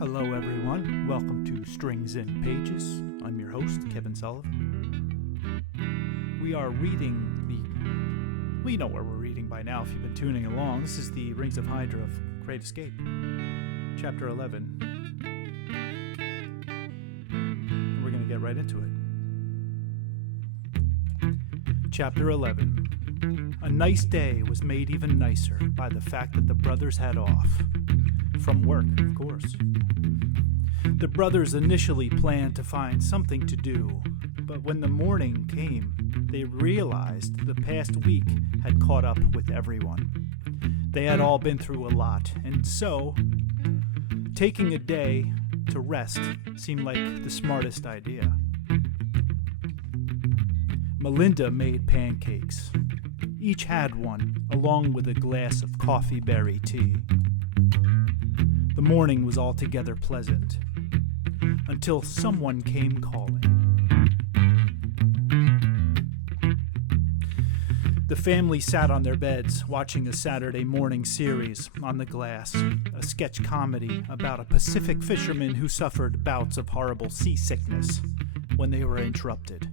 Hello everyone, welcome to Strings and Pages. I'm your host, Kevin Sullivan. We are reading you know where we're reading by now if you've been tuning along. This is the Rings of Hydra of Great Escape, Chapter 11. And we're going to get right into it. Chapter 11. A nice day was made even nicer by the fact that the brothers had off. From work, of course. The brothers initially planned to find something to do, but when the morning came, they realized the past week had caught up with everyone. They had all been through a lot, and so taking a day to rest seemed like the smartest idea. Melinda made pancakes. Each had one, along with a glass of coffee berry tea. The morning was altogether pleasant, until someone came calling. The family sat on their beds, watching a Saturday morning series on the glass, a sketch comedy about a Pacific fisherman who suffered bouts of horrible seasickness when they were interrupted.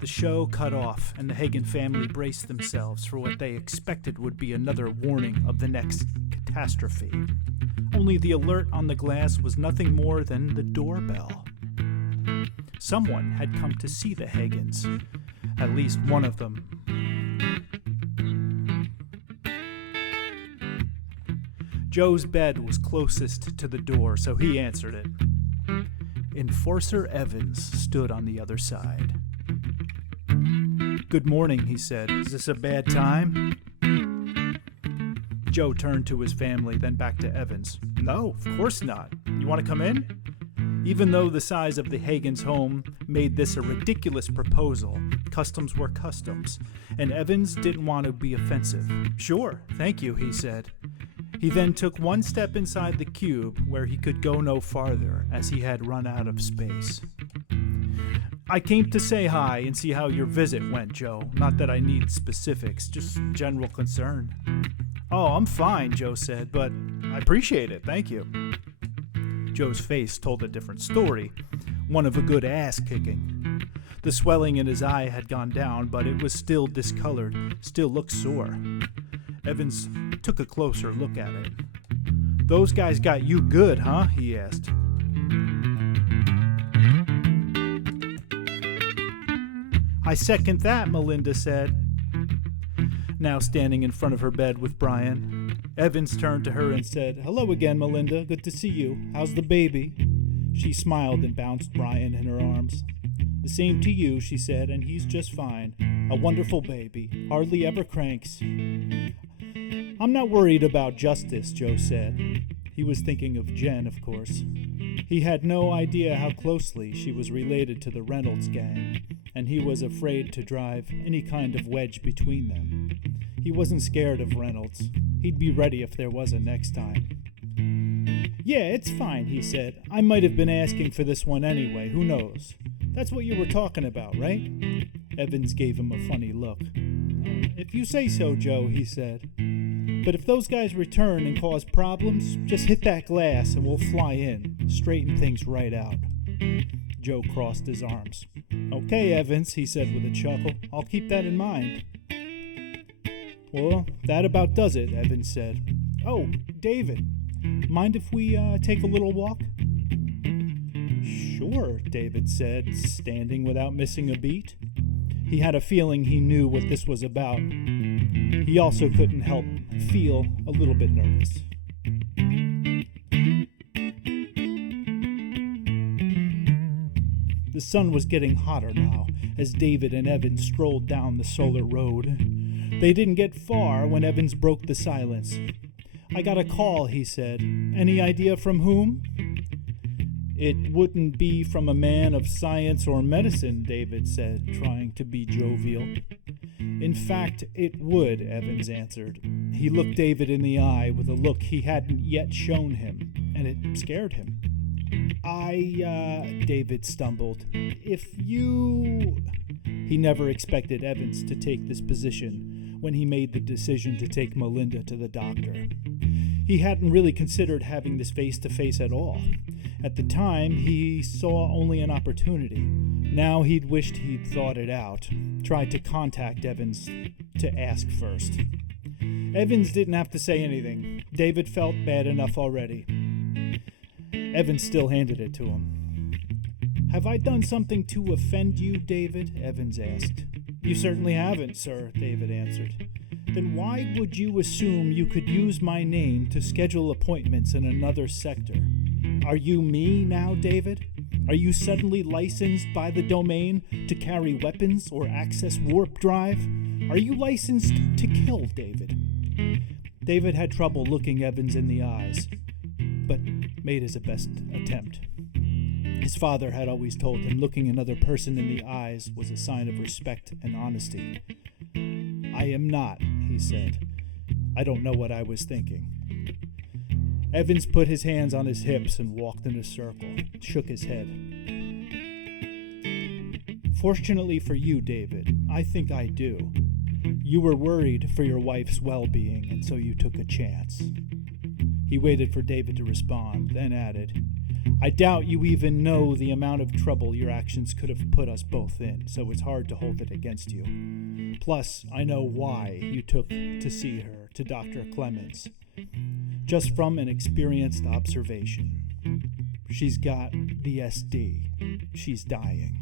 The show cut off, and the Hagen family braced themselves for what they expected would be another warning of the next catastrophe. Only the alert on the glass was nothing more than the doorbell. Someone had come to see the Hagens, at least one of them. Joe's bed was closest to the door, so he answered it. Enforcer Evans stood on the other side. "Good morning," he said. "Is this a bad time?" Joe turned to his family, then back to Evans. "No, of course not. You want to come in?" Even though the size of the Hagens' home made this a ridiculous proposal, customs were customs, and Evans didn't want to be offensive. "Sure, thank you," he said. He then took one step inside the cube where he could go no farther, as he had run out of space. "I came to say hi and see how your visit went, Joe. Not that I need specifics, just general concern." "Oh, I'm fine," Joe said, "but I appreciate it, thank you." Joe's face told a different story, one of a good ass-kicking. The swelling in his eye had gone down, but it was still discolored, still looked sore. Evans took a closer look at it. "Those guys got you good, huh?" he asked. "I second that," Melinda said, now standing in front of her bed with Brian. Evans turned to her and said, "Hello again, Melinda. Good to see you. How's the baby?" She smiled and bounced Brian in her arms. "The same to you," she said, "and he's just fine. A wonderful baby. Hardly ever cranks." "I'm not worried about Justice," Joe said. He was thinking of Jen, of course. He had no idea how closely she was related to the Reynolds gang, and he was afraid to drive any kind of wedge between them. He wasn't scared of Reynolds. He'd be ready if there was a next time. "Yeah, it's fine," he said. "I might have been asking for this one anyway. Who knows? That's what you were talking about, right?" Evans gave him a funny look. "If you say so, Joe," he said. "But if those guys return and cause problems, just hit that glass and we'll fly in, straighten things right out." Joe crossed his arms. "Okay, Evans," he said with a chuckle. "I'll keep that in mind." "Well, that about does it," Evans said. "Oh, David, mind if we take a little walk?" "Sure," David said, standing without missing a beat. He had a feeling he knew what this was about. He also couldn't help feel a little bit nervous. The sun was getting hotter now as David and Evans strolled down the solar road. They didn't get far when Evans broke the silence. "I got a call," he said. "Any idea from whom?" "It wouldn't be from a man of science or medicine," David said, trying to be jovial. "In fact, it would," Evans answered. He looked David in the eye with a look he hadn't yet shown him, and it scared him. David stumbled. "If you..." He never expected Evans to take this position when he made the decision to take Melinda to the doctor. He hadn't really considered having this face-to-face at all. At the time, he saw only an opportunity. Now he'd wished he'd thought it out, tried to contact Evans to ask first. Evans didn't have to say anything. David felt bad enough already. Evans still handed it to him. "Have I done something to offend you, David?" Evans asked. "You certainly haven't, sir," David answered. "Then why would you assume you could use my name to schedule appointments in another sector? Are you me now, David? Are you suddenly licensed by the domain to carry weapons or access warp drive? Are you licensed to kill, David?" David had trouble looking Evans in the eyes, but made his best attempt. His father had always told him looking another person in the eyes was a sign of respect and honesty. "I am not," he said. "I don't know what I was thinking." Evans put his hands on his hips and walked in a circle, shook his head. "Fortunately for you, David, I think I do. You were worried for your wife's well-being, and so you took a chance." He waited for David to respond, then added, "I doubt you even know the amount of trouble your actions could have put us both in, so it's hard to hold it against you. Plus, I know why you took to see her, to Dr. Clemens. Just from an experienced observation. She's got the SD. She's dying."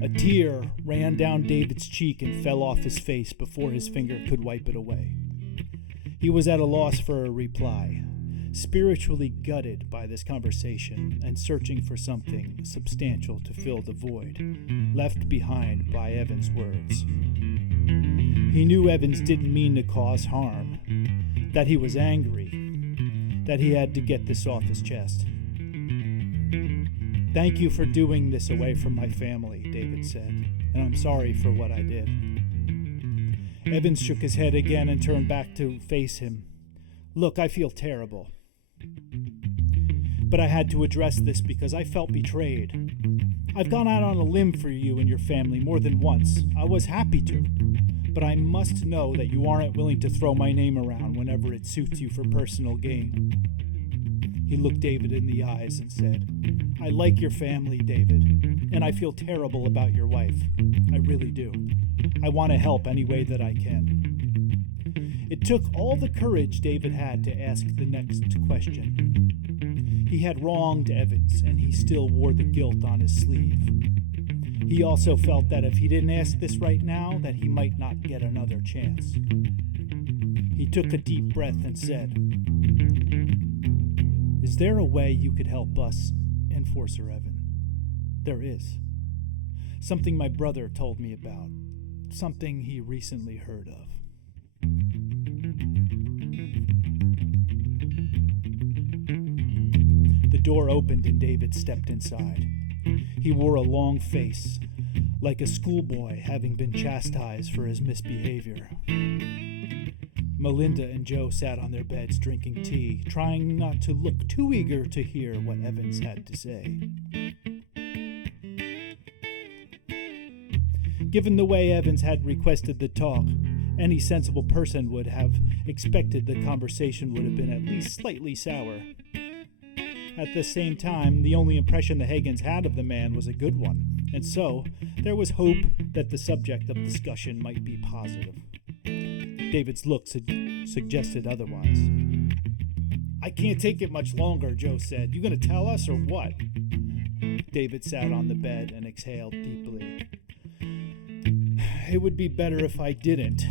A tear ran down David's cheek and fell off his face before his finger could wipe it away. He was at a loss for a reply, spiritually gutted by this conversation and searching for something substantial to fill the void left behind by Evans' words. He knew Evans didn't mean to cause harm, that he was angry, that he had to get this off his chest. "Thank you for doing this away from my family," David said, "and I'm sorry for what I did." Evans shook his head again and turned back to face him. "Look, I feel terrible. But I had to address this because I felt betrayed. I've gone out on a limb for you and your family more than once. I was happy to. But I must know that you aren't willing to throw my name around whenever it suits you for personal gain." He looked David in the eyes and said, "I like your family, David, and I feel terrible about your wife. I really do. I want to help any way that I can." It took all the courage David had to ask the next question. He had wronged Evans, and he still wore the guilt on his sleeve. He also felt that if he didn't ask this right now, that he might not get another chance. He took a deep breath and said, "Is there a way you could help us, Enforcer Evan?" "There is. Something my brother told me about. Something he recently heard of." The door opened and David stepped inside. He wore a long face, like a schoolboy having been chastised for his misbehavior. Melinda and Joe sat on their beds drinking tea, trying not to look too eager to hear what Evans had to say. Given the way Evans had requested the talk, any sensible person would have expected the conversation would have been at least slightly sour. At the same time, the only impression the Hagans had of the man was a good one, and so there was hope that the subject of discussion might be positive. David's look suggested otherwise. "I can't take it much longer," Joe said. "You gonna tell us or what?" David sat on the bed and exhaled deeply. "It would be better if I didn't."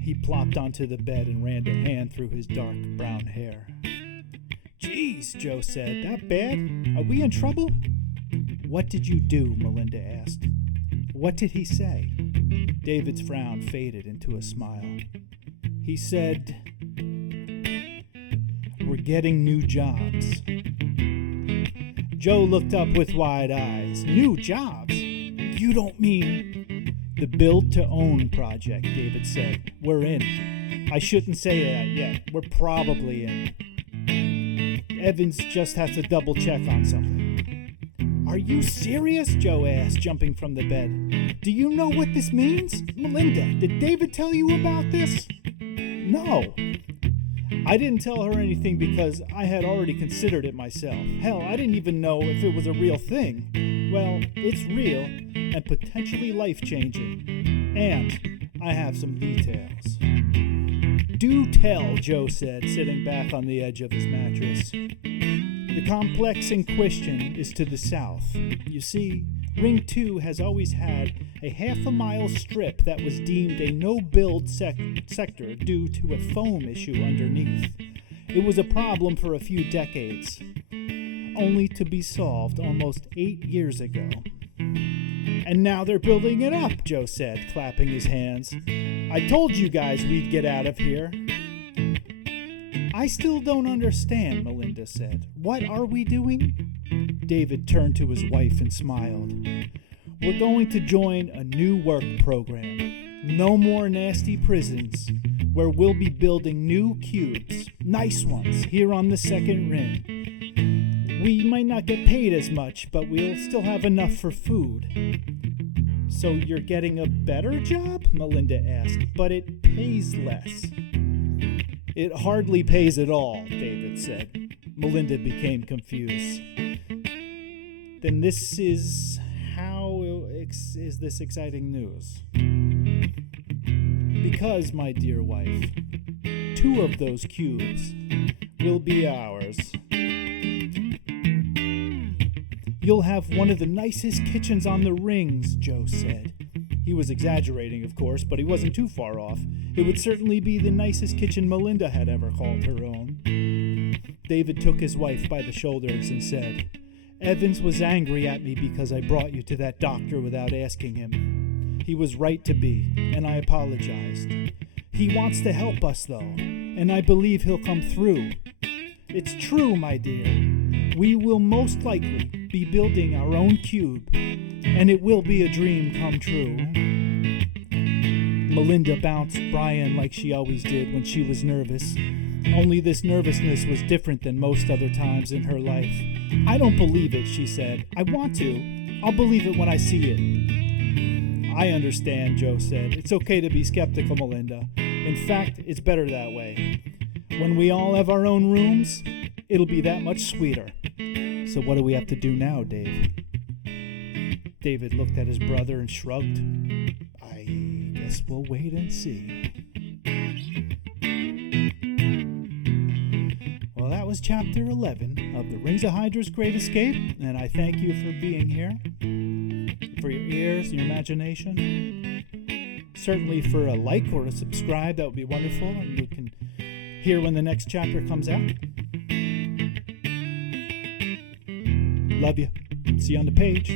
He plopped onto the bed and ran a hand through his dark brown hair. "Geez," Joe said, "that bad? Are we in trouble?" "What did you do?" Melinda asked. "What did he say?" David's frown faded into a smile. He said, "We're getting new jobs." Joe looked up with wide eyes. "New jobs? You don't mean..." "The build-to-own project," David said. "We're in. I shouldn't say that yet. We're probably in. Evans just has to double-check on something." "Are you serious?" Joe asked, jumping from the bed. "Do you know what this means? Melinda, did David tell you about this?" "No." I didn't tell her anything because I had already considered it myself. Hell, I didn't even know if it was a real thing. Well, it's real and potentially life-changing. And I have some details. Do tell, Joe said, sitting back on the edge of his mattress. The complex in question is to the south. You see, Ring 2 has always had a half-a-mile strip that was deemed a no-build sector due to a foam issue underneath. It was a problem for a few decades, only to be solved almost 8 years ago. And now they're building it up, Joe said, clapping his hands. I told you guys we'd get out of here. I still don't understand, Melinda said. What are we doing? David turned to his wife and smiled. We're going to join a new work program. No more nasty prisons, where we'll be building new cubes, nice ones, here on the second ring. We might not get paid as much, but we'll still have enough for food. So you're getting a better job? Melinda asked, but it pays less. It hardly pays at all, David said. Melinda became confused. Then this is is this exciting news? Because, my dear wife, 2 of those cubes will be ours. You'll have one of the nicest kitchens on the rings, Joe said. He was exaggerating, of course, but he wasn't too far off. It would certainly be the nicest kitchen Melinda had ever called her own. David took his wife by the shoulders and said, Evans was angry at me because I brought you to that doctor without asking him. He was right to be, and I apologized. He wants to help us, though, and I believe he'll come through. It's true, my dear. We will most likely be building our own cube, and it will be a dream come true. Melinda bounced Brian like she always did when she was nervous. Only this nervousness was different than most other times in her life. I don't believe it, she said. I want to. I'll believe it when I see it. I understand, Joe said. It's okay to be skeptical, Melinda. In fact, it's better that way. When we all have our own rooms, it'll be that much sweeter. So what do we have to do now, Dave? David looked at his brother and shrugged. I guess we'll wait and see. Well, that was chapter 11 of the Rings of Hydra's Great Escape, and I thank you for being here, for your ears and your imagination. Certainly for a like or a subscribe, that would be wonderful, and you can hear when the next chapter comes out. Love you. See you on the page.